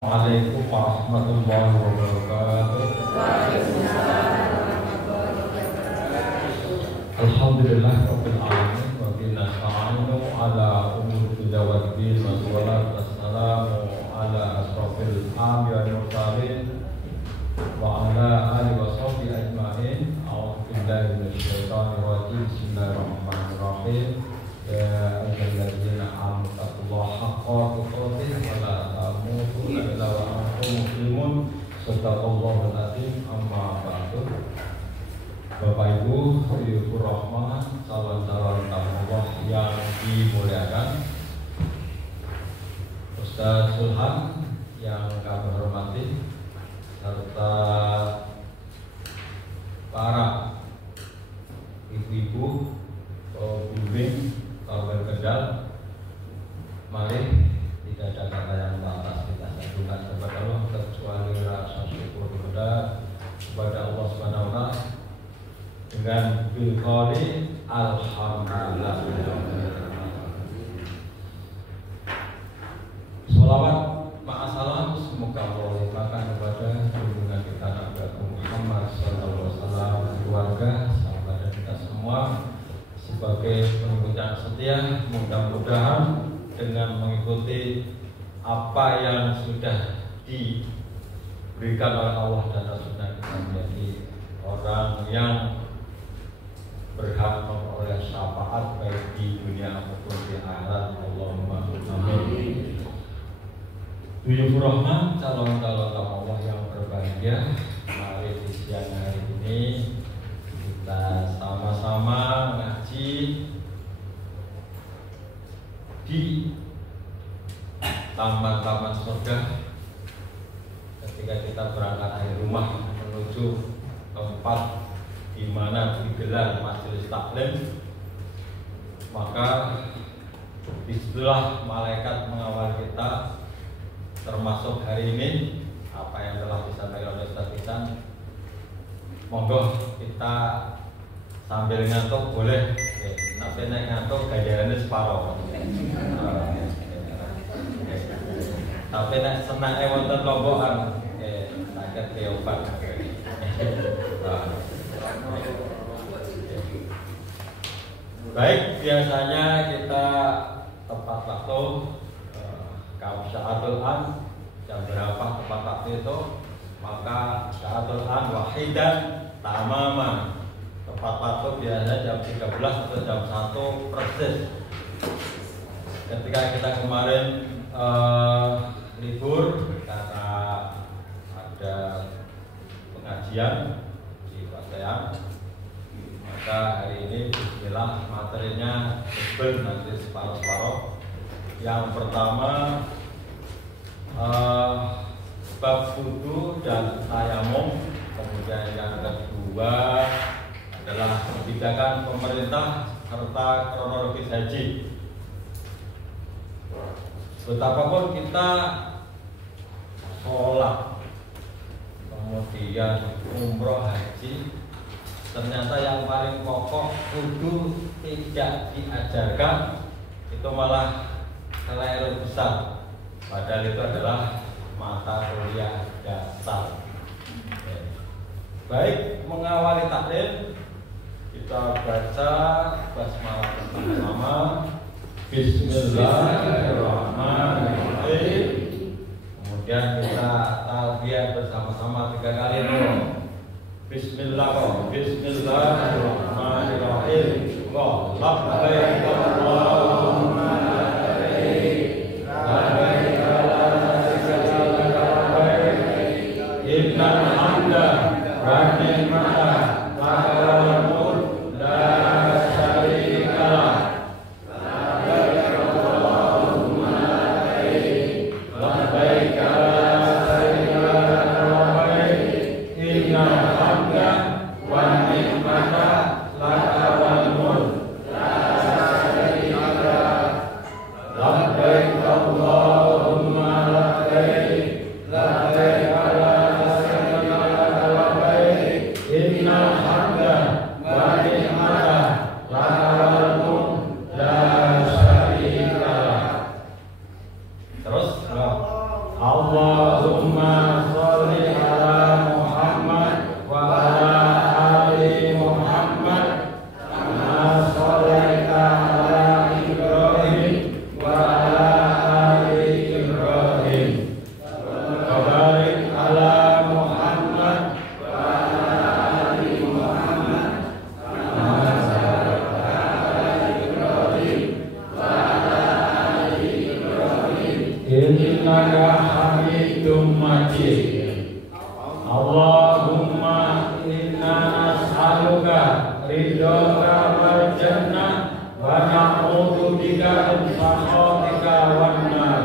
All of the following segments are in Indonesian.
Assalamualaikum warahmatullahi wabarakatuh. Alhamdulillah rabbil alamin wa bihi nasta'inu ala umuri dunya waddin wa salatu wassalamu ala asrofil anbiya'i wal mursalin wa ala alihi wa sahbihi ajma'in. A'udzu billahi minasy syaithanir rajim. Bismillahirrahmanirrahim. Ya ayyuhalladzina amanu taqullaha haqqa tuqatih wa la tamutunna illa wa antum muslimun. Shadaqallahul azim. Amma ba'du. Bapak Ibu, Hadirin Rahman, calon-calon tamu yang dimuliakan, Ustaz Sulhan yang kami hormati, serta para ibu-ibu, bimbing, kawan Kendal, mari tidak ada kata yang batas kita satukan kepada Allah kecuali rasa syukur kepada Allah Subhanahu wa taala dengan bilqauli alhamdulillah. Sholawat ma'asalam semoga Allah limpahkan kepada junjungan kita Nabi Muhammad SAW, keluarga, sahabat dan kita semua sebagai pengikut yang setia. Mudah-mudahan dengan mengikuti apa yang sudah diberikan oleh Allah dan Rasulnya, kita menjadi orang yang berhak memperoleh syafaat baik di dunia maupun di akhirat. Allahumma amin. Duyuf Rahman, calon-calon Allah yang berbahagia, mari di siang hari ini kita sama-sama ngaji di taman-taman surga. Ketika kita berangkat dari rumah menuju tempat di mana digelar majelis taklim, maka di sebelah malaikat mengawal kita, termasuk hari ini apa yang telah disampaikan oleh Ustaz Ihsan. Monggo kita sambil ngantuk boleh, tapi naik ngantuk gajarannya separuh. Tapi naik senang wonten lombokan, sakit keopat. Baik, biasanya kita tepat waktu sa'atul an jam berapa tepat waktu itu, maka sa'atul an wahidan tamaman. Tepat waktu biasanya jam 13 atau jam 1 persis. Ketika kita kemarin libur karena ada pengajian di Pasean, maka hari ini bismillah materinya tebel, nanti separuh-separuh. Yang pertama bab wudu dan tayamum. Kemudian yang kedua adalah kebijakan pemerintah serta kronologis haji. Betapapun kita sholat, kemudian umroh haji, ternyata yang paling pokok wudu tidak diajarkan, itu malah keliru besar. Padahal itu adalah mata kuliah dasar. Baik, mengawali taklim, kita baca basmalah bersama. Bismillahirrahmanirrahim. Kemudian kita talbiyah bersama-sama 3 kali dulu. Bismillah. Bismillahirrahmanirrahim. Labbaik Allahumma labbaik. Labbaik la syarika lak labbaik. Innal hamda wan ni'mata lak wal mulk la syarika lak. Labbaik Allahumma labbaik. Labbaik la syarika lak labbaik. Innal hamda wan ni'mata lak wal mulk la syarika lak. Labbaik Allahumma labbaik. Labbaik la syarika lak labbaik. Innal hamda wan ni'mata lak wal mulk la syarika lak. Terus Allah Allahumma sholli ala Muhammad wa ala ali Muhammad kama shallaita ala Ibrahim wa ala ali Ibrahim wa barik ala Muhammad wa ala ali Muhammad kama barakta ala Ibrahim wa ala ali Ibrahim innaka Hamidum Majid. Allahumma inna nas'aluka ridhoka wal jannah wa na'udzu bika min sakhatika wan nar.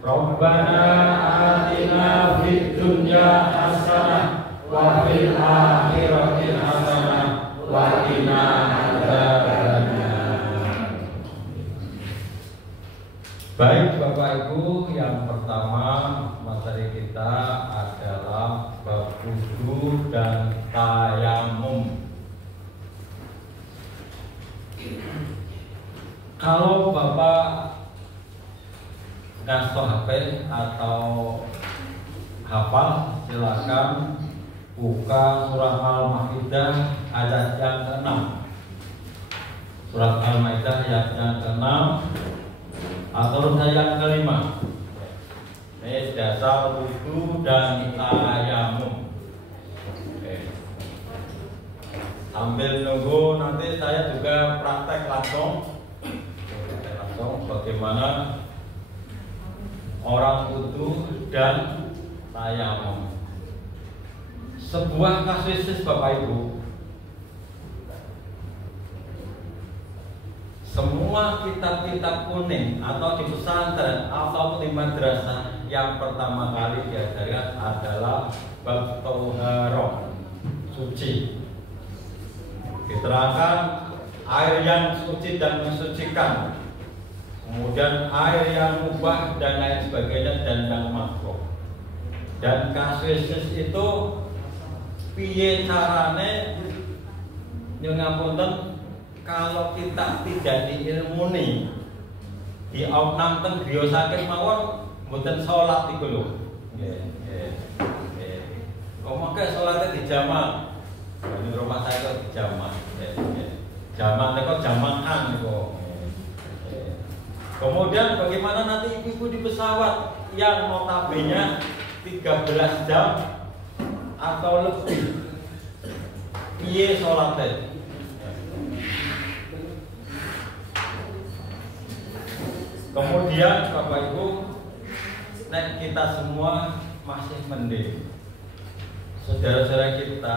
Rabbana atina fid dunya hasanah wa fil akhirati hasanah wa qina adzabannar. Baik Bapak Ibu, yang pertama materi kita adalah bab wudu dan tayamum. Kalau Bapak ngasoh HP atau hafal, silakan buka surah Al-Maidah ayat yang ke-6. Surat Al-Maidah ayat yang ke-6 atau ayat ke-5. Ini dasar wudu dan tayamum. Sambil nunggu nanti saya juga praktek langsung bagaimana orang wudu dan tayamum. Sebuah kasuistis Bapak Ibu, semua kitab-kitab kuning atau di pesantren atau di madrasah yang pertama kali diajarkan adalah bab thaharah, suci. Diterangkan air yang suci dan mensucikan, kemudian air yang mubah dan lain sebagainya dan yang makruh. Dan kasuistis itu piye carane nyuwun ngapunten kalau kita tidak diilmuni di opnam ten griya saking mawon mboten salat iku lho. Nggih. Kok salate dijamak. Di rumah saya kok dijamak. Jamak niku jamakan niku. Kemudian bagaimana nanti ibu-ibu di pesawat yang notabene 13 jam atau lebih. Piye salate? Kemudian Bapak Ibu, nek kita semua masih mending saudara-saudara kita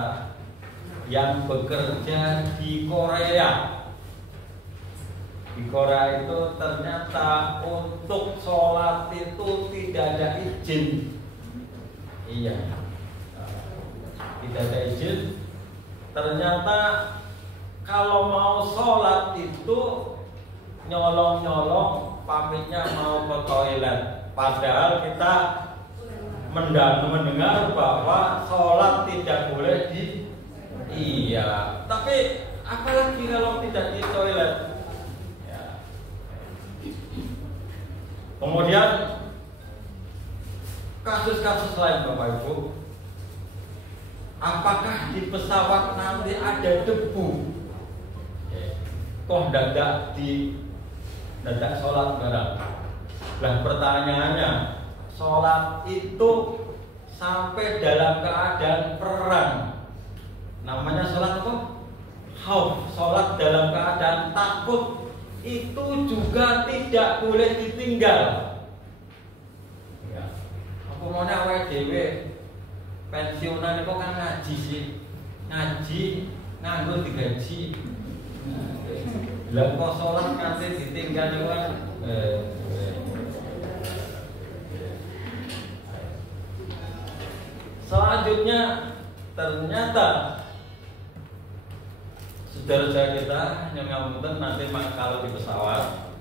yang bekerja di Korea. Di Korea itu ternyata untuk sholat itu tidak ada izin. Iya, tidak ada izin. Ternyata kalau mau sholat itu nyolong-nyolong pamitnya mau ke toilet, padahal kita mendengar bahwa sholat tidak boleh di tapi apalagi kalau tidak di toilet ya. Kemudian kasus-kasus lain Bapak Ibu, apakah di pesawat nanti ada debu kok dadak sholat bareng. Lah pertanyaannya, sholat itu sampai dalam keadaan perang, namanya sholat apa? Khauf, sholat dalam keadaan takut, itu juga tidak boleh ditinggal. Ya. Apa maunya awake dhewe pensiunan itu kan ngaji sih, ngaji nganggo digaji. Lah kok sholat nanti ditinggal itu kan Selanjutnya ternyata saudara-saudara kita yang ngapunten nanti kalau di pesawat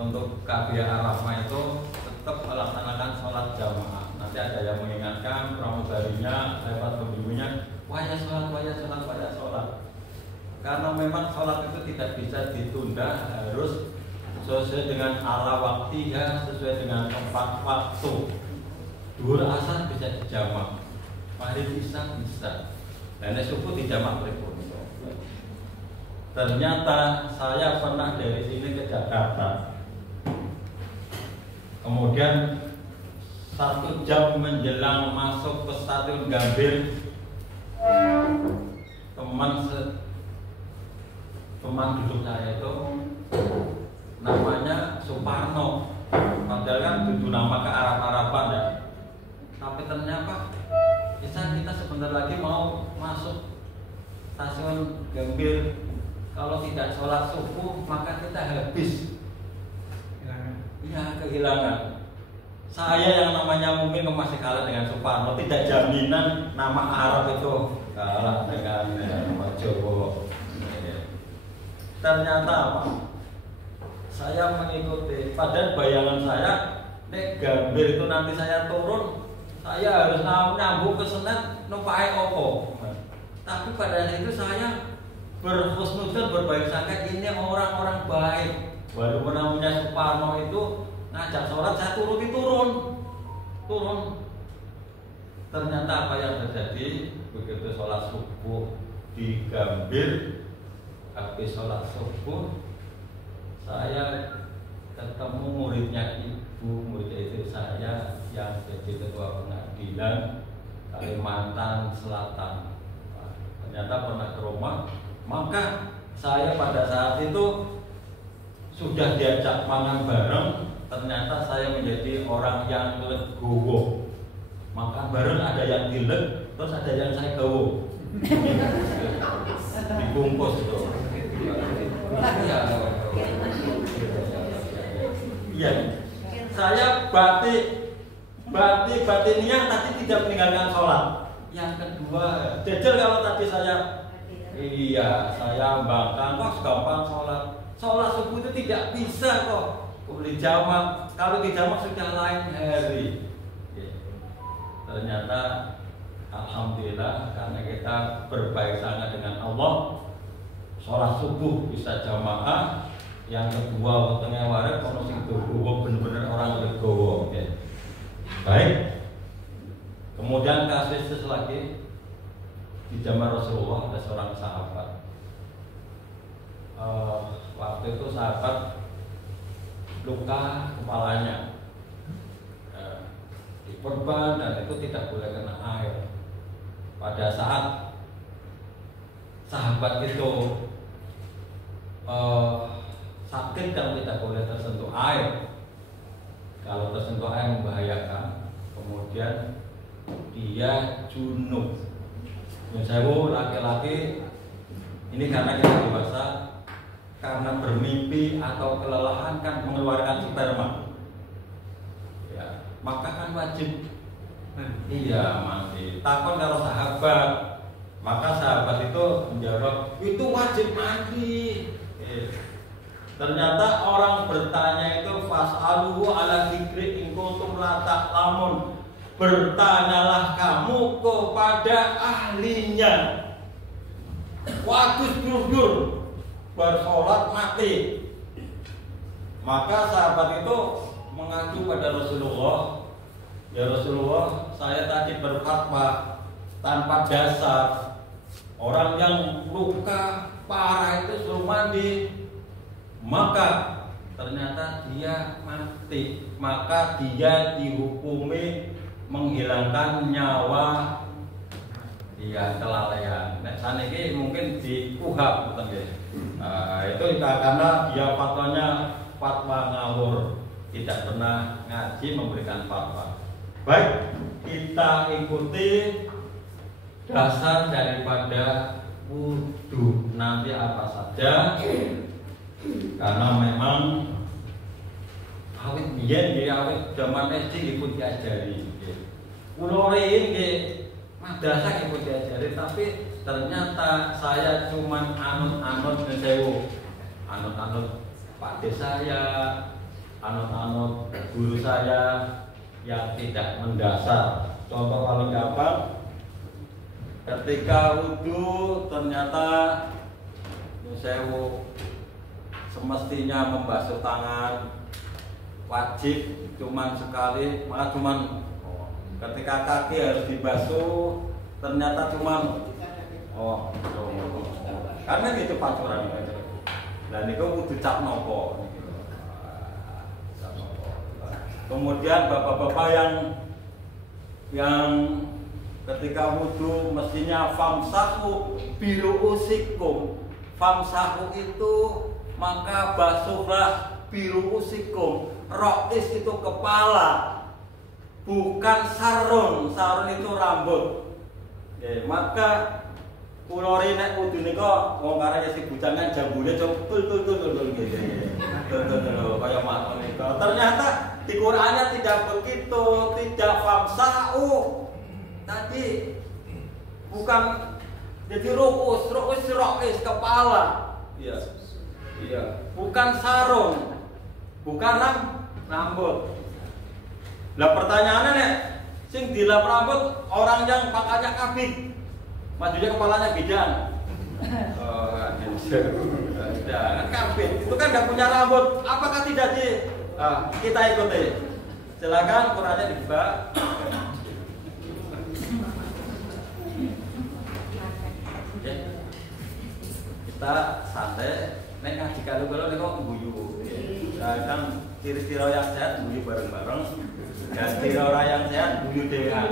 untuk KBA Arafah itu tetap melaksanakan sholat jamaah. Nanti ada yang mengingatkan pramugarinya lewat pembimbingnya, wajah sholat. Karena memang sholat itu tidak bisa ditunda, harus sesuai dengan ala waktu ya, sesuai dengan tempat waktu. Dhuwur asar bisa dijamak, maghrib isya bisa. Dan subuh dijamak pripun. Ternyata saya pernah dari sini ke Jakarta. Kemudian 1 jam menjelang masuk ke stasiun Gambir, teman duduk saya itu namanya Suparno. Padahal kan duduk nama ke Arab-Araban ya. Tapi ternyata kita sebentar lagi mau masuk stasiun Gambir. Kalau tidak sholat subuh maka kita habis. Kehilangan. Saya yang namanya Mumin masih kalah dengan Suparno. Tidak jaminan nama Arab itu kalah dengan nama Jawa. Ternyata apa? Saya mengikuti. Padahal bayangan saya, nek Gambir itu nanti saya turun, saya harus nyambung ke Senen, numpai opo. Tapi pada saat itu saya berhusnudzon, berbaik sangka, ini orang-orang baik. Walaupun namanya Suparno itu ngajak sholat, saya turun. Ternyata apa yang terjadi begitu sholat subuh di Gambir, habis sholat subuh saya ketemu muridnya istri saya yang jadi ketua pengadilan Kalimantan Selatan. Ternyata pernah ke rumah, maka saya pada saat itu sudah diajak makan bareng. Ternyata saya menjadi orang yang legowo. Makan bareng ada yang dilek, terus ada yang saya gawo. Dibungkus itu. Iya. Saya batiniah tadi tidak meninggalkan sholat. Yang kedua, jajal kalau tadi saya bangkang kok gampang sholat. Sholat subuh itu tidak bisa kok. Boleh jamak, kalau dijamak sudah lain hari. Ternyata alhamdulillah karena kita berbaik sangat dengan Allah, sholat subuh bisa jamaah. Yang kedua waktunya warak, kalau sing dogo bener-bener orang legowo. Baik. Kemudian kasus lagi di zaman Rasulullah ada seorang sahabat. Waktu itu sahabat luka kepalanya, diperban dan itu tidak boleh kena air. Pada saat sahabat itu sakit dan tidak boleh tersentuh air, kalau tersentuh air membahayakan, kemudian dia junub. Misalnya laki-laki ini karena kita dewasa, karena bermimpi atau kelelahan kan mengeluarkan sperma, ya, maka kan wajib mandi. Takut kalau sahabat, maka sahabat itu menjawab itu wajib mandi. Ternyata orang bertanya itu fas'aluhu ala dzikri in kuntum la ta'lamun. Bertanyalah kamu kepada ahlinya. Waktu jujur bersolat mati. Maka sahabat itu mengacu pada Rasulullah. Ya Rasulullah, saya tadi berfatwa tanpa dasar. Orang yang luka parah itu suruh mandi, maka ternyata dia mati. Maka dia dihukumi menghilangkan nyawa. Iya, kelalaian. Nek saniki mungkin di kuhab betul nggih. Itu karena dia fatwanya fatwa ngawur, tidak pernah ngaji memberikan fatwa. Baik, kita ikuti dasar daripada wudu nanti apa saja, karena memang awit biyen nggih, awit zaman SD ikut diajari nggih. Kula nggih madrasah ikut diajari, tapi ternyata saya cuman anut-anut ngesewu, anut-anut Pak Des saya, anut-anut guru saya yang tidak mendasar. Contoh paling gampang, ketika wudu ternyata ngesewu semestinya membasuh tangan wajib cuman sekali, maka cuman ketika kaki harus dibasuh ternyata cuma karena itu pancuran dan itu kudu cap nopo. Kemudian bapak-bapak yang ketika wudhu mestinya famsahu biruusikum. Famsahu itu maka basuhlah biruusikum. Rois itu kepala, bukan sarun. Sarun itu rambut. Maka kulori nek wudhu nika wong karane si bujangan jambune tul gitu. Kayak maton itu. Ternyata di Qur'annya tidak begitu, tidak famsahu. Tadi bukan jadi ru'us kepala. Iya. Iya, bukan sarung. Bukan rambut. Lah pertanyaannya nek sing dilap rambut orang yang pakainya kabik. Majunya kepalanya bidang. Jangan kabit. Itu kan nggak punya rambut. Apakah tidak kita ikuti? Silakan Qur'annya dibuka. Kita santai. Nek ngaji kalau nek kok guyu. Kan ciri-ciri yang sehat guyu bareng-bareng. Dan ciri orang yang sehat guyu dewan.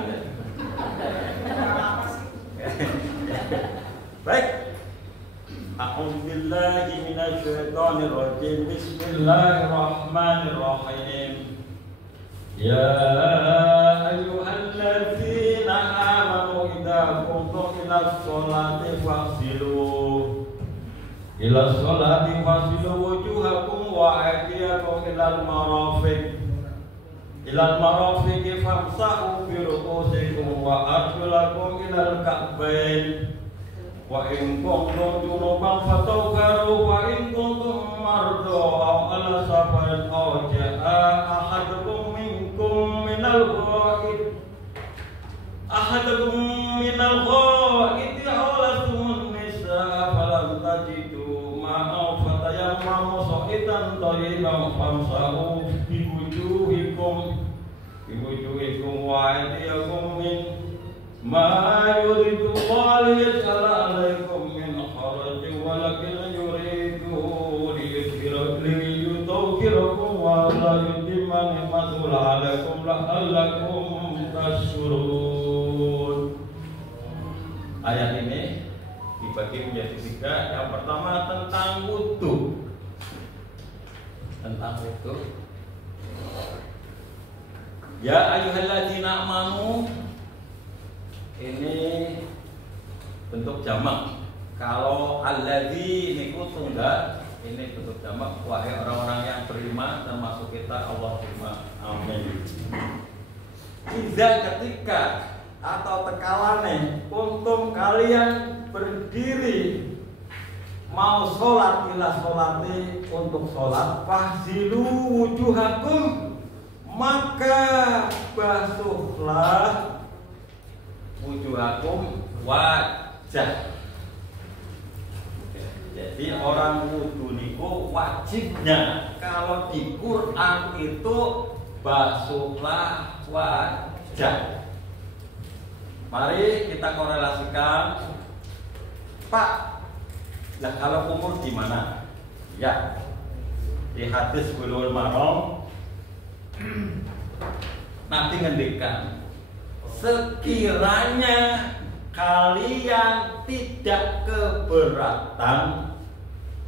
Baik. A'udzubillahi minasyaitonirrajim. Bismillahirrahmanirrahim. Ya ayyuhalladzina amanu idza qumtum ila sholati fagsilu wujuhakum wa aydiyakum ilal marafiq famsahu bi ru'usikum wa arjulakum ilal ka'bayn wa in kuntum junuban fatawwaru wa in kuntum marda aw ala safarin aw jaa ahadukum minal ghaid aw lasum nisa falam tajidu ma'aw fatayammamu sa'idan thayyiban famsahu bi wujuhikum wa aydiyakum min ma yuridu Allahu yaj'ala 'alaikum min harajin walakin yuridu liyudhkirakum wa la yutimma ni'matahu 'alaikum la'allakum tashkurun. Ayat ini dibagi menjadi 3. Yang pertama tentang wudhu. Ya ayyuhalladzina amanu. Ini bentuk jamak. Kalau alladzi niku tunggal, ini bentuk jamak. Wahai orang-orang yang beriman, termasuk kita, Allah terima. Amin. Iza ketika atau tekalane kuntum kalian berdiri mau sholat ila sholati untuk sholat fahzilu wujuhakum maka basuhlah wujuhakum wajah. Jadi orang wudu niku wajibnya kalau di Quran itu basuhlah wajah. Mari kita korelasikan, Pak. Nah kalau umur gimana? Ya, di hadis Bulughul Maram Nabi ngendikan, sekiranya kalian tidak keberatan,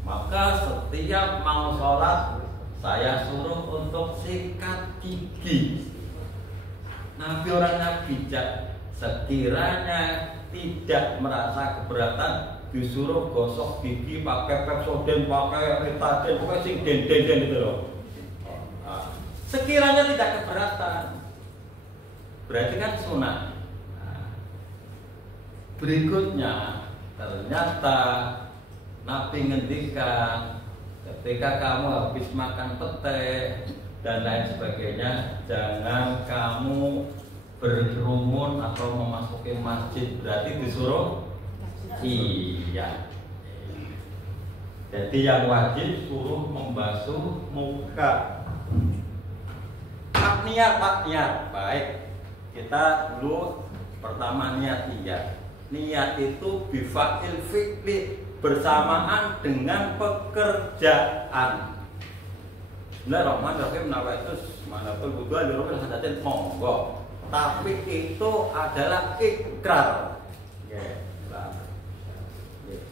maka setiap mau sholat saya suruh untuk sikat gigi. Nabi orangnya bijak. Sekiranya tidak merasa keberatan, disuruh gosok gigi pakai Pepsodent, pakai Ritaden, pakai sing den-den gitu loh. Sekiranya tidak keberatan, berarti kan sunnah. Berikutnya ternyata Nabi ngendikan ketika kamu habis makan pete dan lain sebagainya, jangan kamu berkerumun atau memasuki masjid, berarti disuruh iya. Jadi yang wajib suruh membasuh muka. Pak niat baik. Kita dulu pertama niat. Niat itu bifa'il fi'li, bersamaan dengan pekerjaan. Bismillahirrahmanirrahim. Nawaitus manapun budua lirubil hadatin monggo. Tapi itu adalah ikrar.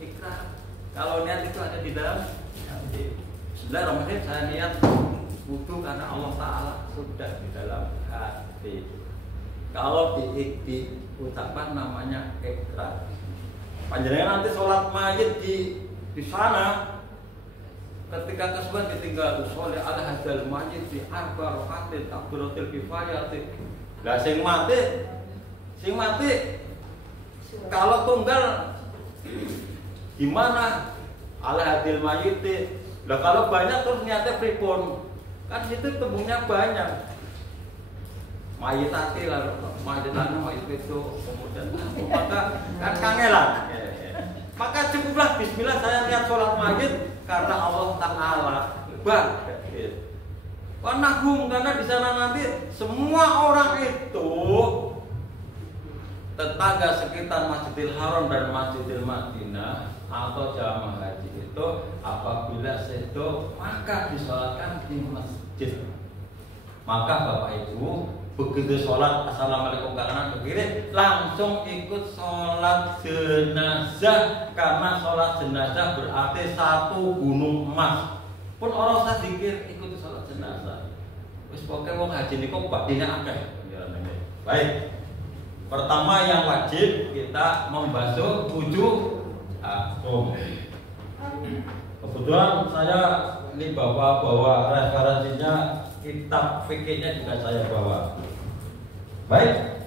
Ikrar. Kalau niat itu ada di dalam hati. Bismillahirrahmanirrahim, saya niat wudu karena Allah Ta'ala, sudah di dalam hati. Kalau diucapkan namanya ikrar. Panjenengan nanti sholat mayit di sana, ketika kesubuhan ditinggal usolli ala hadzal mayit di arba rakaat takbiratul kifayah. Lah sing mati kalau tunggal gimana? Ala hadzal mayit. Lah kalau banyak terus niatnya pripun? Kan situ tembungnya banyak. Mayit hati lah, mayit itu kemudian maka kan kangelan. Maka cukuplah bismillah saya niat sholat mayit karena Allah Ta'ala. Wanahum, karena di sana nanti semua orang itu tetangga sekitar Masjidil Haram dan Masjidil Madinah atau jamaah haji itu apabila sedo maka disolatkan di masjid. Maka Bapak Ibu begitu sholat assalamualaikum ke kanan ke kiri langsung ikut sholat jenazah, karena sholat jenazah berarti satu gunung emas. Pun orang usah dikir ikut sholat jenazah. Wis pokoke wong haji niku badine akeh. Baik. Pertama yang wajib kita membasuh wujud. Kebetulan saya ini bawa referensinya, kitab fikihnya juga saya bawa. Baik.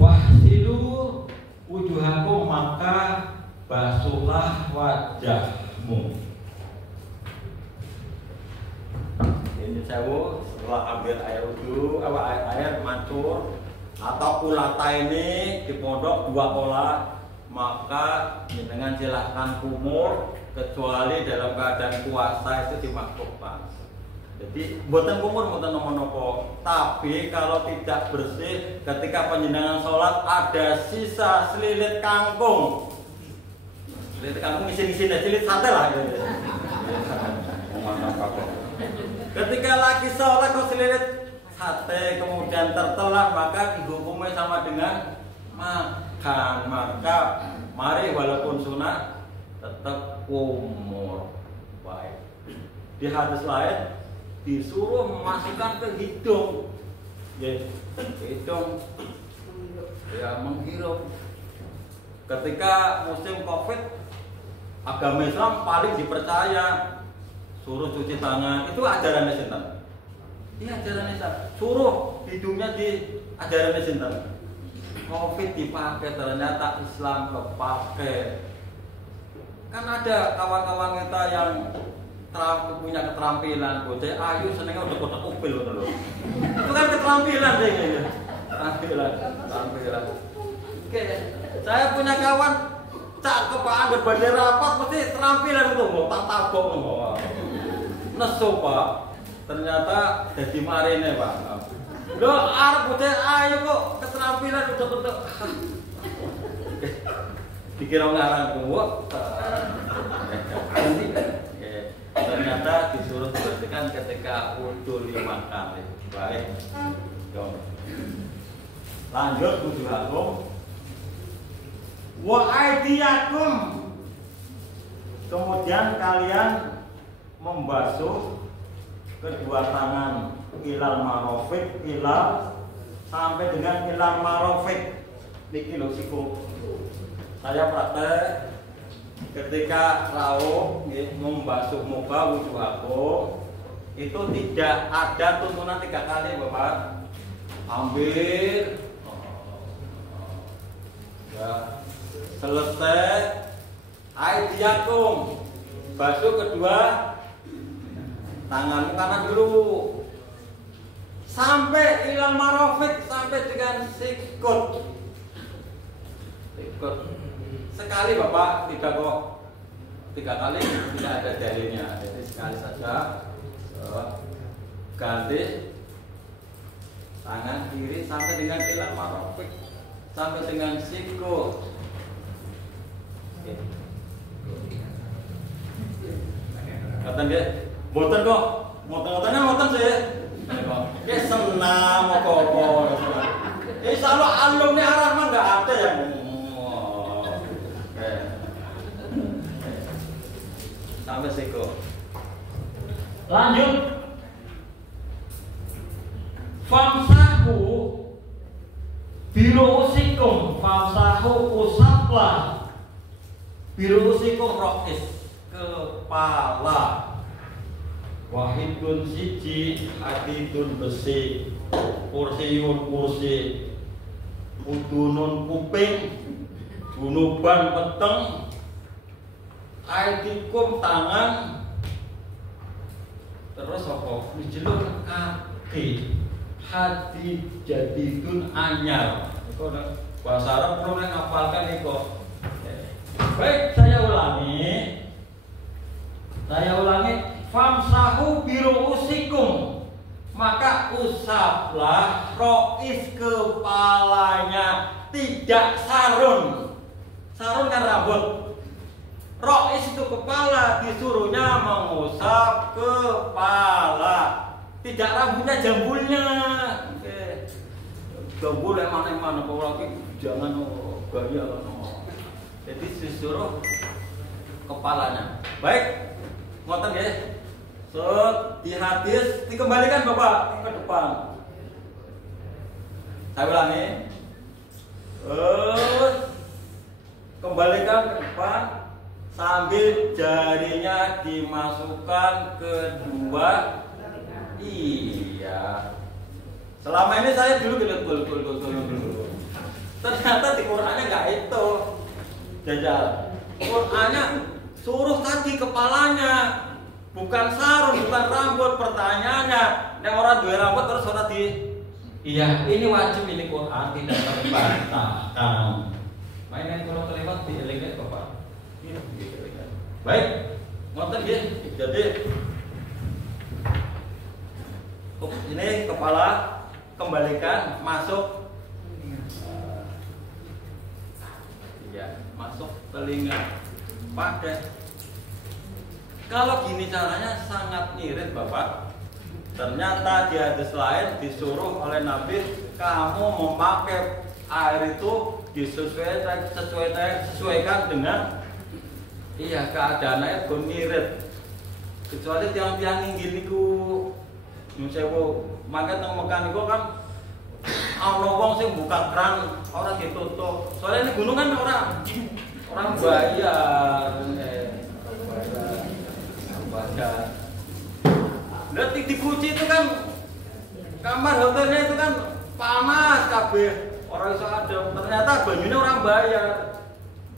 Fahsilu wujuhakum, maka basuhlah wajahmu. Ini saya setelah ambil air wudu, air mancur atau kulata ini di pondok 2 pola, maka dengan silahkan kumur kecuali dalam keadaan puasa itu dimakruhkan. Jadi buatan kumur buatan nopo-nopo. Tapi kalau tidak bersih ketika penjenengan sholat ada sisa selilit kangkung. Selilit kangkung isi-isi selilit sate lah. Ketika lagi sholat kok selilit sate kemudian tertelan, maka dihukumi sama dengan makan. Maka mari walaupun sunat tetap kumur. Baik. Di hadis lain disuruh memasukkan ke hidung, hidung ya menghirup. Ketika musim COVID, agama Islam paling dipercaya suruh cuci tangan. Itu ajarannya sinten? Ini ajarannya Islam. Suruh hidungnya di ajarannya sinten? COVID dipakai, ternyata Islam kepake. Kan ada kawan-kawan kita yang punya keterampilan, bocah ayu senengnya udah kotak upil loh. Itu kan keterampilan deh ini. Keterampilan. Oke, saya punya kawan cakep banget, badan rapat, mesti keterampilan itu mau tabok mau. Nesu Pak, ternyata jadi marine Pak. Lo arep bocah ayu kok keterampilan udah kotak. Dikira ngarang gua. Ternyata disuruh dibersihkan ketika wudu 5 kali. Baik. Lanjut wujuhakum wa aydiyakum. Kemudian kalian membasuh kedua tangan ilal marafiq, ilal sampai dengan ilal marafiq. Niki lho siku. Saya praktek ketika rauh membasuh muka wujuhakum itu tidak ada tuntunan 3 kali Bapak. Ambil ya, selesai aydiyakum, basuh kedua tanganmu kanan dulu sampai ilal marafiq, sampai dengan sikut. Sekali Bapak, tidak kok 3 kali, tidak ada dalilnya. Jadi sekali saja ganti tangan kiri sampai dengan ilal marafiq, sampai dengan siku. Kata dia, boten kok, moten-motennya moten sih. Dia senam kok. Insya Allah alumni Ar-Rahman nggak ada yang sampai siku. Lanjut. Famsahu biruusikum, famsahu usaplah biruusikum rokis, kepala. Wahidun siji, hadidun besi, kursiyun kursi, udunun kuping, junuban peteng, aidikum tangan, terus apa? Rijlun kaki, hati jadidun anyar. Itu bahasa Arab perlu ngapalkan itu. Baik, saya ulangi. Famsahu biruusikum, maka usaplah rois kepalanya, tidak sarun. Sarun kan rambut. Rois itu kepala, disuruhnya mengusap kepala, tidak rambutnya, jambulnya. Jambul yang mana-mana, kalau lagi jangan gaya. Jadi disuruh kepalanya. Baik, ngoten ya. Di hadis dikembalikan Bapak ke depan. Saya ulangi. Kembalikan ke depan sambil jarinya dimasukkan ke dua. Iya. Selama ini saya dulu dulu. Ternyata di Qur'annya nggak itu. Jajal. Qur'annya suruh tadi kepalanya, bukan sarung, bukan rambut. Pertanyaannya, nek orang dua rambut terus ora di. Iya, ini wajib, ini Quran tidak terbantahkan. Main kalau kelewat dieling Bapak. Baik, ngoten nggih. Jadi ini kepala kembalikan masuk. Iya, masuk telinga. Pakai. Kalau gini caranya sangat ngirit Bapak. Ternyata di hadis lain disuruh oleh Nabi, kamu memakai air itu disesuaikan dengan keadaannya ngirit. Kecuali tiang-tiang inggil niku sewu mangke teng Mekah niku kan ana wong sing buka keran ora ditutup. Soalnya ini gunung kan orang bayar. Nanti dikunci itu kan kamar hotelnya itu kan panas kabeh. Orang iso ada. Ternyata banyune orang bayar.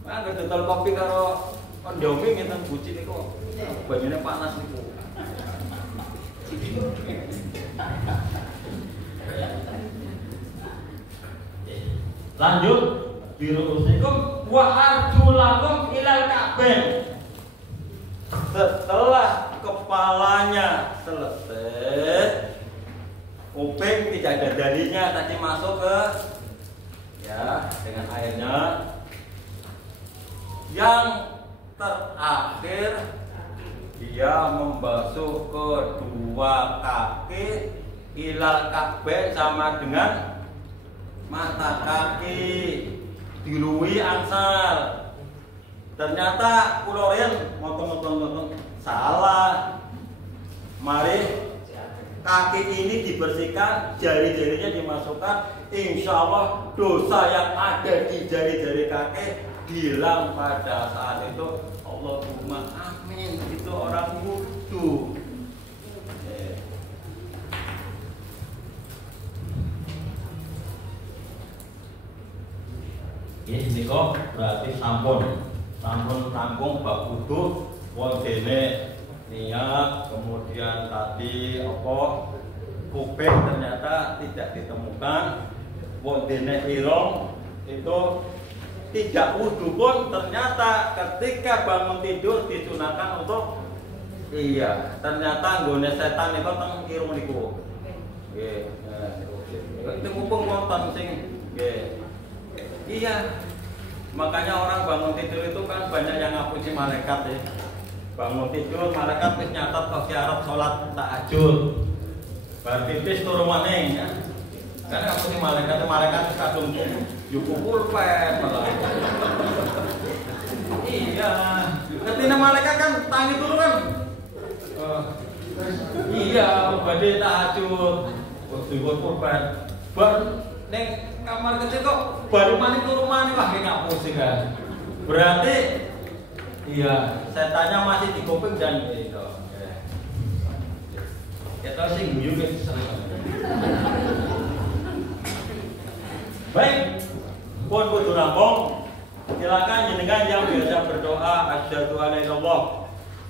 Mangke dodol kopi karo kondomi ngenten kunci niku. Banyune panas niku. Lanjut, biruusikum wa arjulakum ilal ka'bain. Setelah kepalanya selesai, kuping tidak ada darinya, tadi masuk ke dengan airnya. Yang terakhir dia membasuh kedua kaki ilal ka'bain sama dengan mata kaki, diluwi angsal. Ternyata kuloren motong salah. Mari kaki ini dibersihkan, jari-jarinya dimasukkan. Insya Allah dosa yang ada di jari-jari kaki hilang pada saat itu. Allahumma amin. Itu orang wudu. Ini kok berarti sampun tanggung bab wudu, wondene niat, kemudian tadi kuping ternyata tidak ditemukan, wondene irong itu tidak wudu pun ternyata ketika bangun tidur disunahkan untuk ternyata nggone setan itu teng irung niku. Nggih, Itu mumpung wonten sing nggih. Iya. Makanya orang bangun tidur itu kan banyak yang ngapusi malaikat ya. Bangun tidur malaikat wis nyatet kok syarat salat tahajud. Bar pipis turu maning ya. Kan ngapusi malaikat kadung yuku pulpen malah. Iya. Ketika malaikat kan tangi turu kan. Iya, badhe tahajud. Yuku pulpen. Bar ning kamar kecil kok baru maning turu maning wah gak pusing kan. Berarti iya, setannya masih di kuping dan itu. Kita sih guyu sering. Baik, pun kudu rampung. Silakan jenengan yang biasa berdoa asyhadu an la ilaha illallah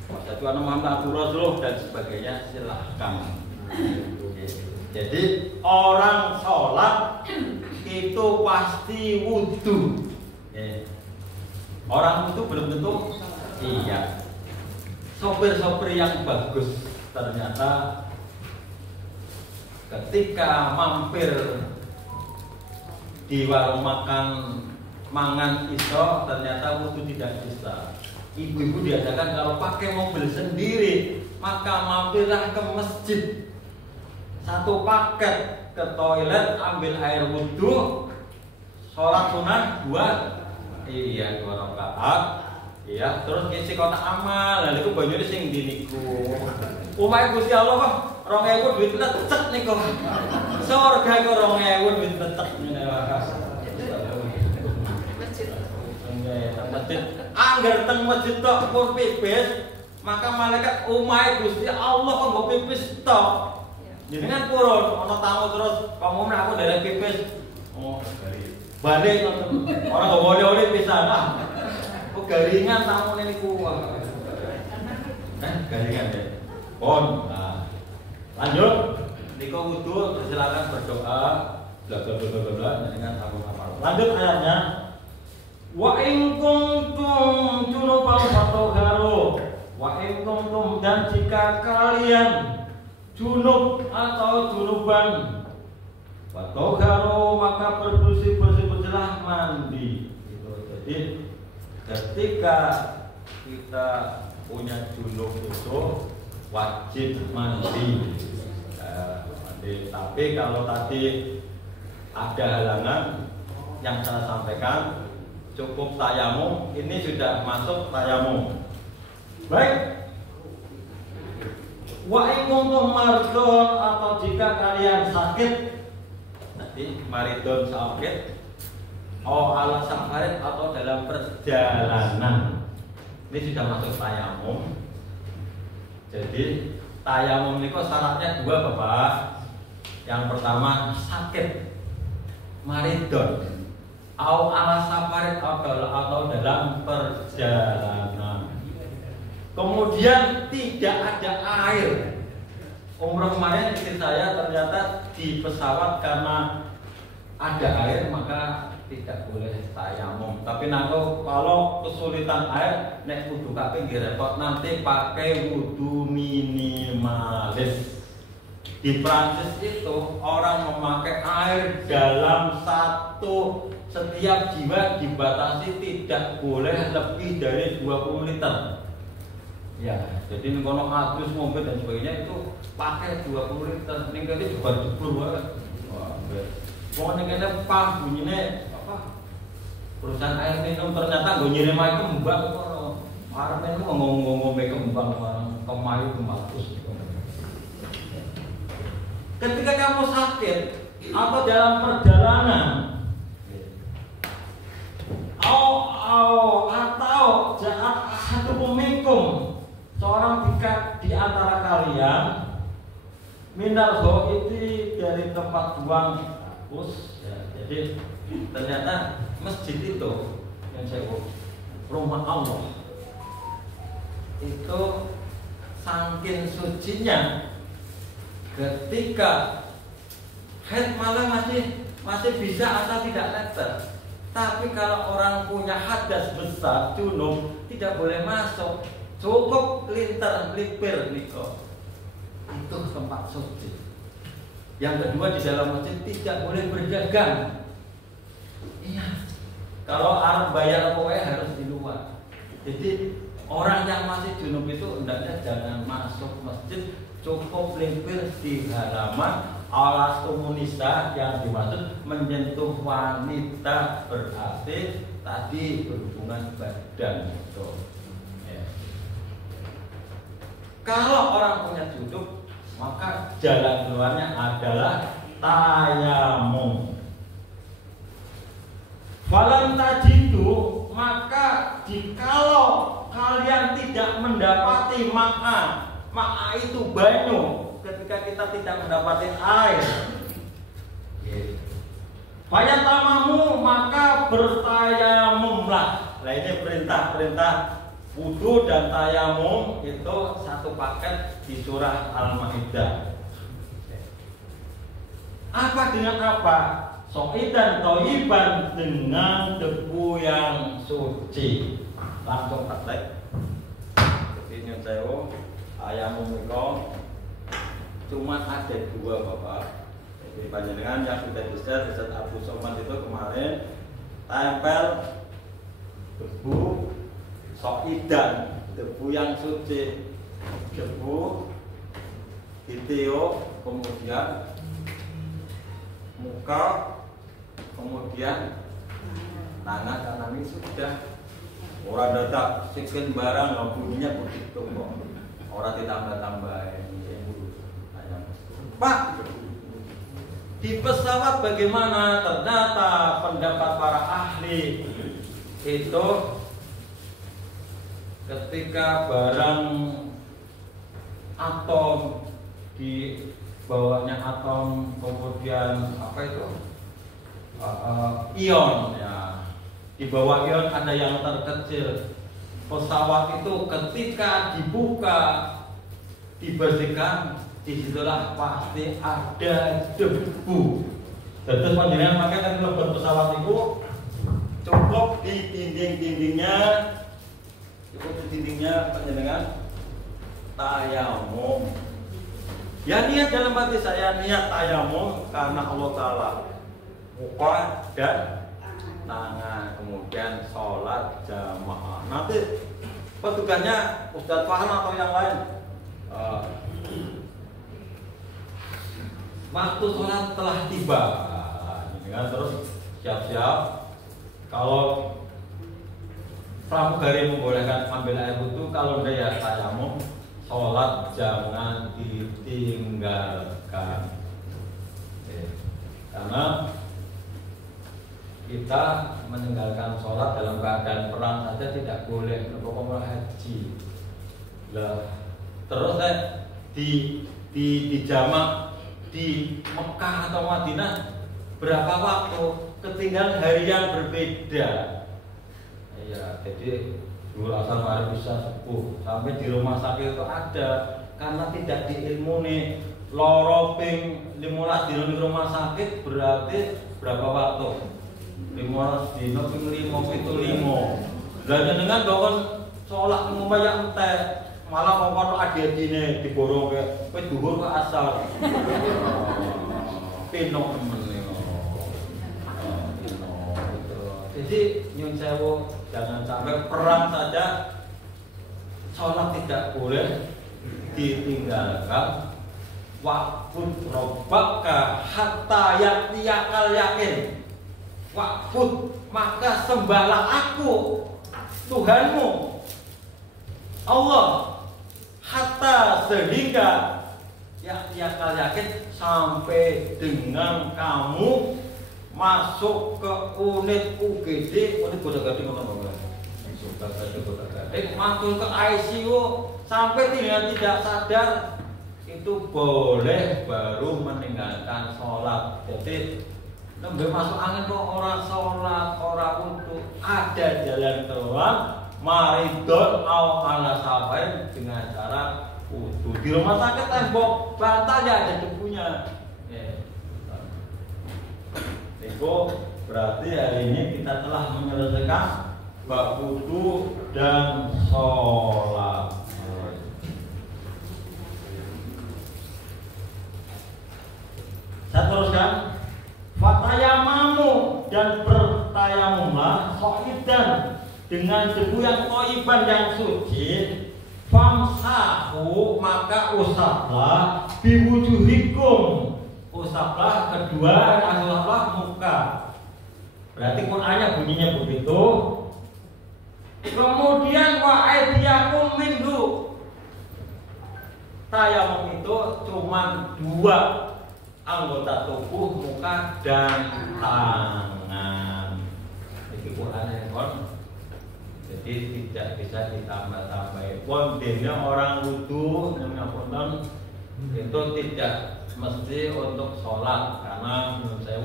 wa asyhadu anna muhammadar rasulullah dan sebagainya silahkan. Jadi orang sholat itu pasti wudu. Orang itu belum tentu iya. Sopir-sopir yang bagus ternyata ketika mampir di warung makan mangan iso ternyata wudu tidak bisa. Ibu-ibu diajarkan kalau pakai mobil sendiri maka mampirlah ke masjid. Satu paket ke toilet ambil air wudu, sholat sunat 2 rakaat, iya terus ngisi kotak amal. Lalu itu banyune sing ndi niku. Umahe Gusti Allah kok 2000 duit lecek niku. Surga kok 2000 duit lecek ngene wae. Masjid. Angger teng masjid tok pun pipis, maka malaikat umahe Gusti Allah kok nggo pipis tok. Jenengan purun ana tamu terus kamu aku dari pipis. Oh, balik orang gak boleh pisan ah. Kok garingan tamu niku. Garingan deh. Pon. Nah. Lanjut. Niku wudu silakan berdoa. Bla bla bla bla dengan hafal. Lanjut ayatnya. Wa in kuntum junuban fatahharu. Wa in kuntum dan jika kalian junub atau junuban fatahharu maka bersih-bersihlah mandi. Jadi ketika kita punya junub itu wajib mandi. Tapi kalau tadi ada halangan yang saya sampaikan cukup tayamum, ini sudah masuk tayamum. Baik. Wa in kuntum mardon atau jika kalian sakit, nanti maridon sakit, ala safarin atau dalam perjalanan, ini sudah masuk tayamum. Jadi tayamum ini kok syaratnya 2 Bapak. Yang pertama sakit, maridon, ala safarin atau dalam perjalanan. Kemudian tidak ada air. Umroh kemarin istri saya ternyata di pesawat karena ada air maka tidak boleh tayamum. Tapi nanti kalau kesulitan air nek wudu kaping repot nanti pakai wudu minimalis. Di Prancis itu orang memakai air dalam setiap jiwa dibatasi tidak boleh lebih dari 20 liter. Ya, jadi kalau hadus mobil dan sebagainya itu pakai 20 liter. Ning kene juga jebul wae. Wah, wong ning kene pam bunyine apa? Perusahaan air minum ternyata nggo nyirim air kembang kono. Arep itu ngomong-ngomong kembang kemayu kematus. Ketika kamu sakit atau dalam perjalanan atau jahat satu pemikum seorang di antara kalian minal ghaiti dari tempat buang bus ya, jadi ternyata masjid itu yang saya rumah Allah itu saking sucinya ketika haid malah masih bisa atau tidak netes. Tapi kalau orang punya hadas besar junub tidak boleh masuk. Cukup lipir niko. Itu tempat suci. Yang kedua, di dalam masjid tidak boleh berdagang. Iya. Kalau harus bayar pokoknya harus di luar. Jadi orang yang masih junub itu hendaknya jangan masuk masjid, cukup limpir di halaman. Alas komunista yang dimaksud menyentuh wanita berarti tadi berhubungan badan itu. Ya. Kalau orang punya junub, maka jalan keluarnya adalah tayamum. Falam tajidu, maka jikalau kalian tidak mendapati ma'a itu banyu, ketika kita tidak mendapati air, fayatamamu, maka bertayamumlah. Nah ini perintah wudu dan tayamum itu satu paket di surah Al-Maidah. Apa dengan apa? So'idan toyiban, dengan debu yang suci. Langsung praktek. Jadi nyonteo ayam mumiko cuma ada dua bapak. Jadi panjenengan yang sudah besar Ustaz Abu Somad itu kemarin tempel debu so'idan, debu yang suci, debu diteo, kemudian muka, kemudian tangan kanan ini sudah. Orang datang sekian barang bunyinya begitu kok. Orang ditambah-tambah Pak, di pesawat bagaimana? Ternyata pendapat para ahli itu ketika barang atom di bawahnya atom, kemudian apa itu ion ya, di bawah ion ada yang terkecil. Pesawat itu ketika dibuka, dibersihkan, disitulah pasti ada debu. Terus panjenengan pakai kan lebet pesawat itu cukup di dinding-dindingnya, panjenengan tayamum. Ya niat dalam hati saya, niat tayamum karena Allah Ta'ala, muka dan tangan, kemudian sholat jamaah. Nanti petugasnya Ustadz Faham atau yang lain, waktu sholat telah tiba, terus siap-siap. Kalau pramugari membolehkan ambil air wudhu, kalau enggak ya tayamum. Sholat jangan ditinggalkan, karena kita meninggalkan sholat dalam keadaan perang saja tidak boleh. Pokoknya haji lah. Terus di jamak di Mekah atau Madinah berapa waktu, ketinggalan hari yang berbeda. Iya, jadi dulu asal mari bisa sepuh sampai di rumah sakit itu ada, karena tidak diilmuni. Loro ping 15 di rumah sakit berarti berapa waktu? 15 dino ping 5 itu 5. Lah jenengan kok sholat ngumpaya entek, malah kok adine diborong kowe dhuwur kok asal. Pino temen. Jadi nyun sewu, jangan sampai perang saja sholat tidak boleh ditinggalkan. Wa'bud rabbaka hatta ya'tiyakal yakin. Wa'bud, maka sembahlah aku Tuhanmu Allah hatta sehingga ya'tiyakal yakin, sampai dengan kamu masuk ke unit UGD, unit Boda-Gading masuk ke ICU sampai tidak sadar, itu boleh baru meninggalkan sholat. Jadi nembe masuk angin kok orang sholat, orang wudu, ada jalan keluar maridon au ala safain dengan cara wudu. Di rumah sakit tembok bantal ya ada debunya. Itu berarti hari ini kita telah menyelesaikan bab wudu dan sholat. dan bertayamumlah soidan dengan debu yang toiban yang suci. Famsahu, maka usaplah biwujuhikum, usaplah kedua, usaplah muka. Berarti Qur'annya bunyinya begitu. Kemudian wa aydiyakum minhu, tayamum itu cuma dua anggota tubuh, muka dan tangan. Ini Qur'annya kon. Jadi tidak bisa ditambah-tambahin. Kontennya orang wudu itu tidak mesti untuk sholat, karena menurut saya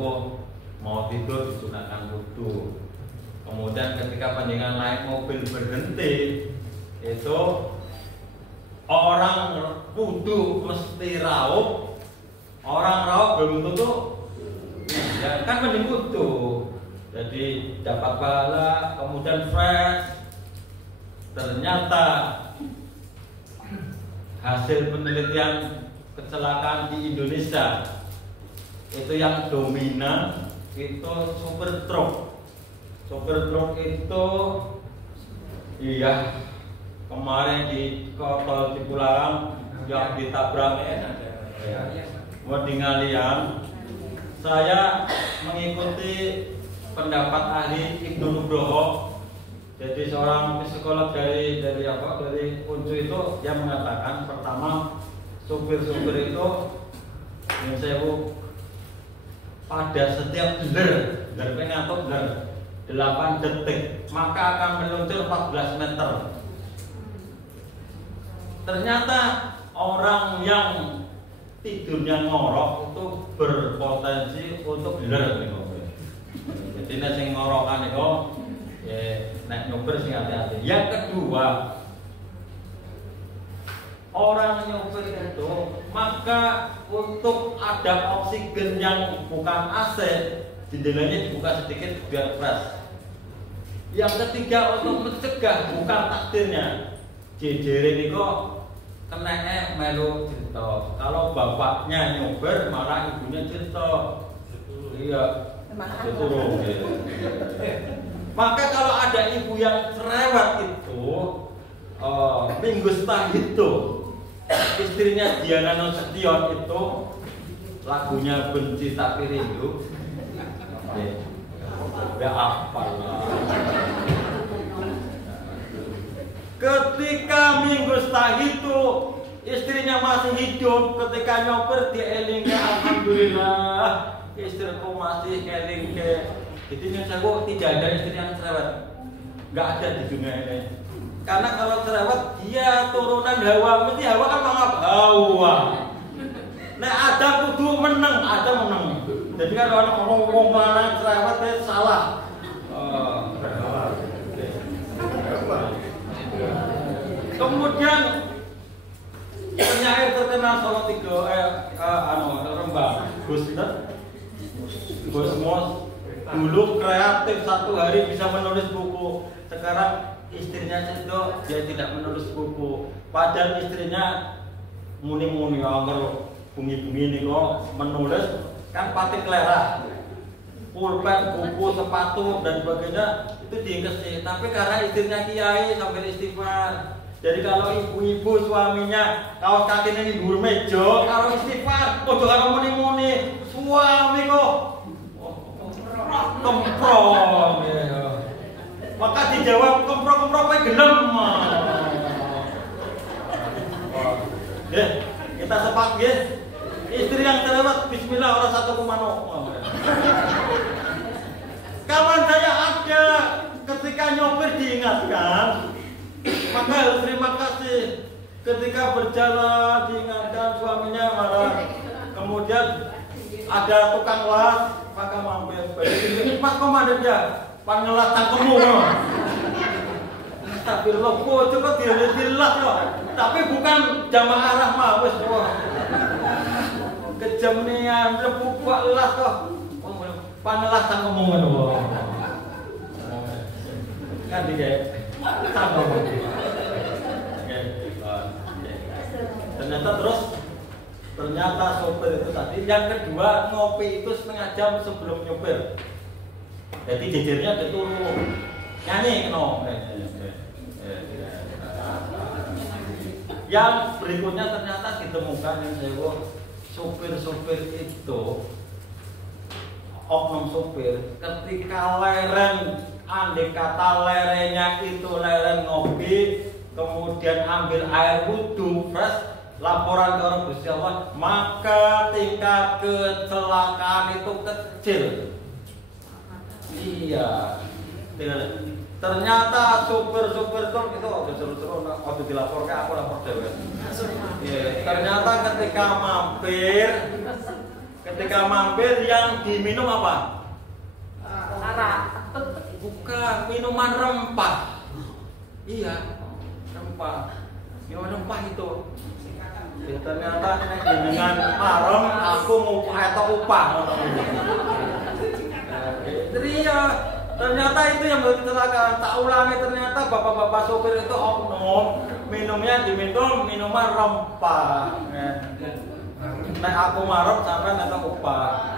mau tidur disunahkan wudu. Kemudian ketika panjenengan naik mobil berhenti, itu orang wudu mesti raup, orang raup belum tentu ya kan mending wudu. Jadi dapat pahala, kemudian fresh. Ternyata hasil penelitian kecelakaan di Indonesia itu yang dominan itu supir truk. Supir truk itu iya kemarin di tol Cipularang yang ditabrak Ngalian. Saya mengikuti pendapat ahli Ibnu Nugroho. Jadi seorang psikolog dari Uncu itu yang mengatakan, pertama supir-supir itu yang saya pada setiap ngantuk 8 detik maka akan meluncur 14 meter. Ternyata orang yang tidurnya ngorok itu berpotensi untuk beler. Jadi nek sing ngorokan itu nek nyopir sing hati-hati. Yang kedua, orang nyopir itu maka untuk ada oksigen yang bukan AC, jendelanya dibuka sedikit biar fresh. Yang ketiga, untuk mencegah bukan takdirnya. Jejere niku keneke melu cerita. Kalau bapaknya nyopir malah ibunya cerita. Iya. Betul. Maka kalau ada ibu yang cerewet itu minggu setelah itu istrinya Diana Nasution itu lagunya Benci Tapi Rindu ya apa ketika minggu setelah itu istrinya masih hidup, ketika nyopir dielingke alhamdulillah istriku masih ngelingke. Jadi nyusaku tidak ada istri yang cerewet, nggak ada di dunia ini. Karena kalau cerewet dia turunan Hawa, mesti Hawa kan mangap Hawa. Nah ada kudu menang, ada menang. Jadi kan orang ngomong mana cerewet itu salah. Kemudian penyair terkenal Solo 3 Rembang, Gus Mos dulu kreatif, satu hari bisa menulis buku. Sekarang istrinya itu dia tidak menulis buku, padahal istrinya muni-muni angker bunyi-bunyi ini kok menulis kan pati kelera, pulpen, buku, sepatu dan sebagainya itu diingkesi. Tapi karena istrinya kiai sambil istighfar. Jadi kalau ibu-ibu suaminya kaos kakinya ini dhuwur meja, kalau istighfar ojo karo muni-muni suami kok kemprong ya. Maka dijawab kemprong-kemprong kowe gelem. Kita sepak nggih. Istri yang cerewet bismillah ora satu kumano. Kawan saya ada ketika nyopir diingatkan, maka harus terima kasih. Ketika berjalan diingatkan suaminya marah. Kemudian ada tukang las, maka mampir. Mas komandan ya, pangelas cangkemmu. Tapi lo coba dilas loh. Tapi bukan jamaah rahmah wis kejamnian lebu buat las kok. Pangelas cangkemmu ngono. Kan dia cangkemmu. Ternyata sopir itu tadi. Yang kedua, ngopi itu setengah jam sebelum nyopir. Jadi jejernya dituru nyanyi no. Yang berikutnya ternyata ditemukan yang saya sopir-sopir itu, oknum sopir, ketika lereng, andai kata lerengnya itu lereng ngopi, kemudian ambil air wudhu fresh, laporan ke Gusti Allah, maka tingkat kecelakaan itu kecil. Iya. Ternyata supir-supir truk itu seru-seru waktu dilaporkan, aku lapor dewe. Ternyata ketika mampir yang diminum apa? Arak. Bukan, minuman rempah. Iya, rempah. Minuman rempah itu. Ya, ternyata dengan marem aku ngupah atau upah. Iya. Ternyata itu yang buat kecelakaan. Tak ulangi, ternyata bapak-bapak sopir itu oknum, minumnya diminum minuman rempah. Nah aku marah sampai nggak tahu upah.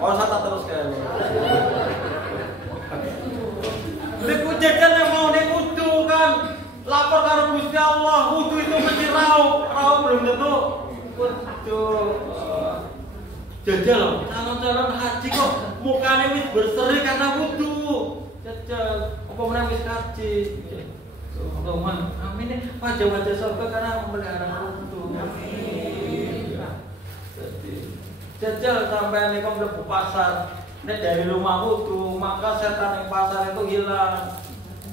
Oh saya tak terus kayak lo. Liku jajan yang mau diwudu kan, lapor ke Gusti Allah, wudu itu mesti raup belum tentu. Jajal, calon haji kok mukanya wis berseri karena wudu. Jajal, apa menang wis haji? Roman, amin. Wajah-wajah surga karena memelihara wudu. Jajal sampai nih kok mlebu pasar. Nek dari rumah wudu, maka setan yang pasar itu hilang.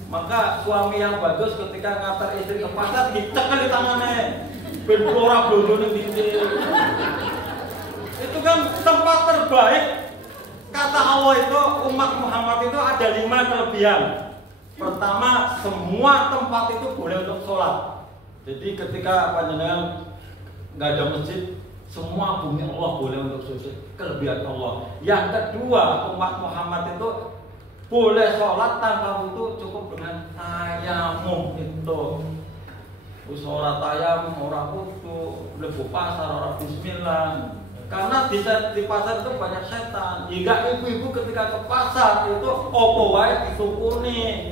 Maka suami yang bagus ketika ngantar istri ke pasar dicekel di tangannya. Ben ora blondone dinding. Itu kan tempat terbaik. Kata Allah itu umat Muhammad itu ada 5 kelebihan. Pertama, semua tempat itu boleh untuk sholat. Jadi ketika panjenengan nggak ada masjid, semua bumi Allah boleh untuk sujud. Kelebihan Allah. Yang kedua, umat Muhammad itu boleh sholat tanpa wudu, cukup dengan tayamum itu. Sholat tayamum, orang wudu, lebu pasar, orang bismillah. Karena di pasar itu banyak setan. Jika ibu-ibu ketika ke pasar itu opo wae ditukuni.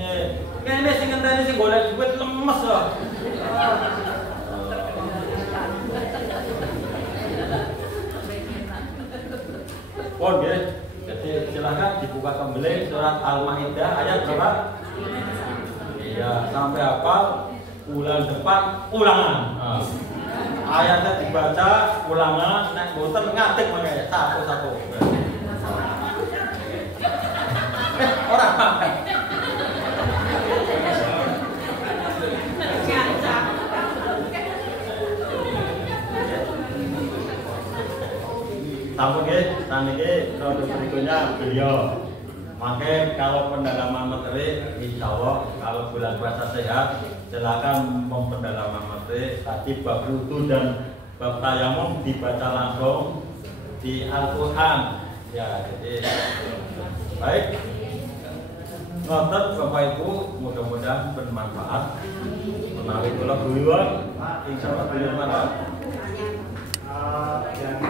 Kene sing ngenteni sing golek duit lemes loh. Pon nggih. Jadi silakan dibuka kembali surat Al-Maidah ayat berapa? Iya, sampai hafal bulan depan ulangan. Ayatnya dibaca ulangan, nek boten ngatik mangke satu-satu. Orang makan. Sampun nggih, saniki produk berikutnya beliau. Makanya kalau pendalaman materi, insya Allah kalau bulan puasa sehat, silakan mempendalaman materi. Tadi bab wudu dan bab tayamum dibaca langsung di Al-Quran. Ya, jadi baik. Ngotot Bapak Ibu, mudah-mudahan bermanfaat. Menawi kula guyon, insya Allah bermanfaat. Yang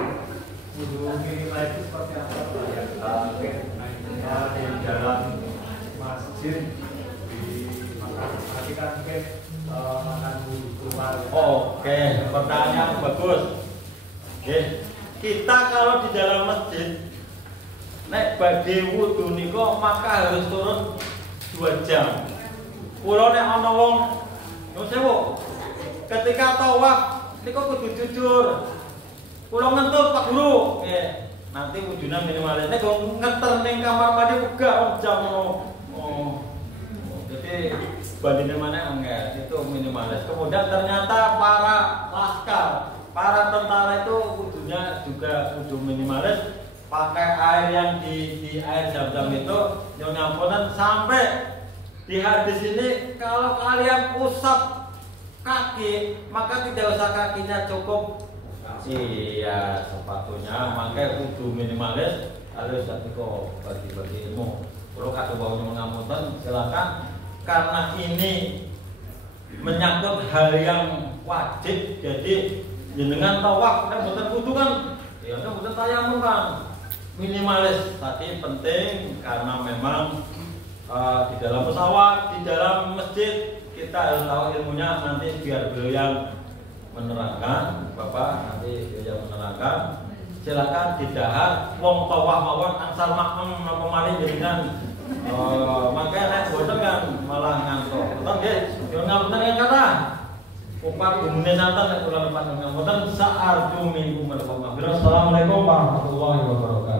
wudu minimal itu seperti apa Pak? Di dalam masjid nanti kan makan keluar. Oke, pertanyaan bagus. Kita kalau di dalam masjid nek badhe wudu niku maka harus turun 2 jam. Kula nek ana wong nyuwun sewu ketika tawaf niku kudu jujur. Kula ngentut Pak Guru, nanti wujudnya minimalis. Nek kok ngeter ning kamar mandi uga jam jadi bandingnya mana enggak itu minimalis. Kemudian ternyata para laskar, para tentara itu wujudnya juga kudu minimalis. Pakai air yang di air zam-zam itu yang nyampunan sampai di hadis ini kalau kalian usap kaki maka tidak usah kakinya cukup. Iya, sepatunya makanya kudu minimalis harus kok bagi-bagi ilmu. Kalau kata baunya mengamutan silakan karena ini menyangkut hal yang wajib jadi jenengan tawaf kan boten kudu kan ya kan boten tayamum kan minimalis tadi penting karena memang di dalam pesawat, di dalam masjid kita harus tahu ilmunya. Nanti biar beliau yang menerangkan, Bapak nanti beliau yang menerangkan. Silakan didahar wong tawah mawon angsal makem napa malih jenengan makanya nek boten kan malah ngantuk. Betul nggih? Yo ngapunten kata. Upat gumune santen nek kula lepas ngapunten saarju minkum. Assalamualaikum warahmatullahi wabarakatuh.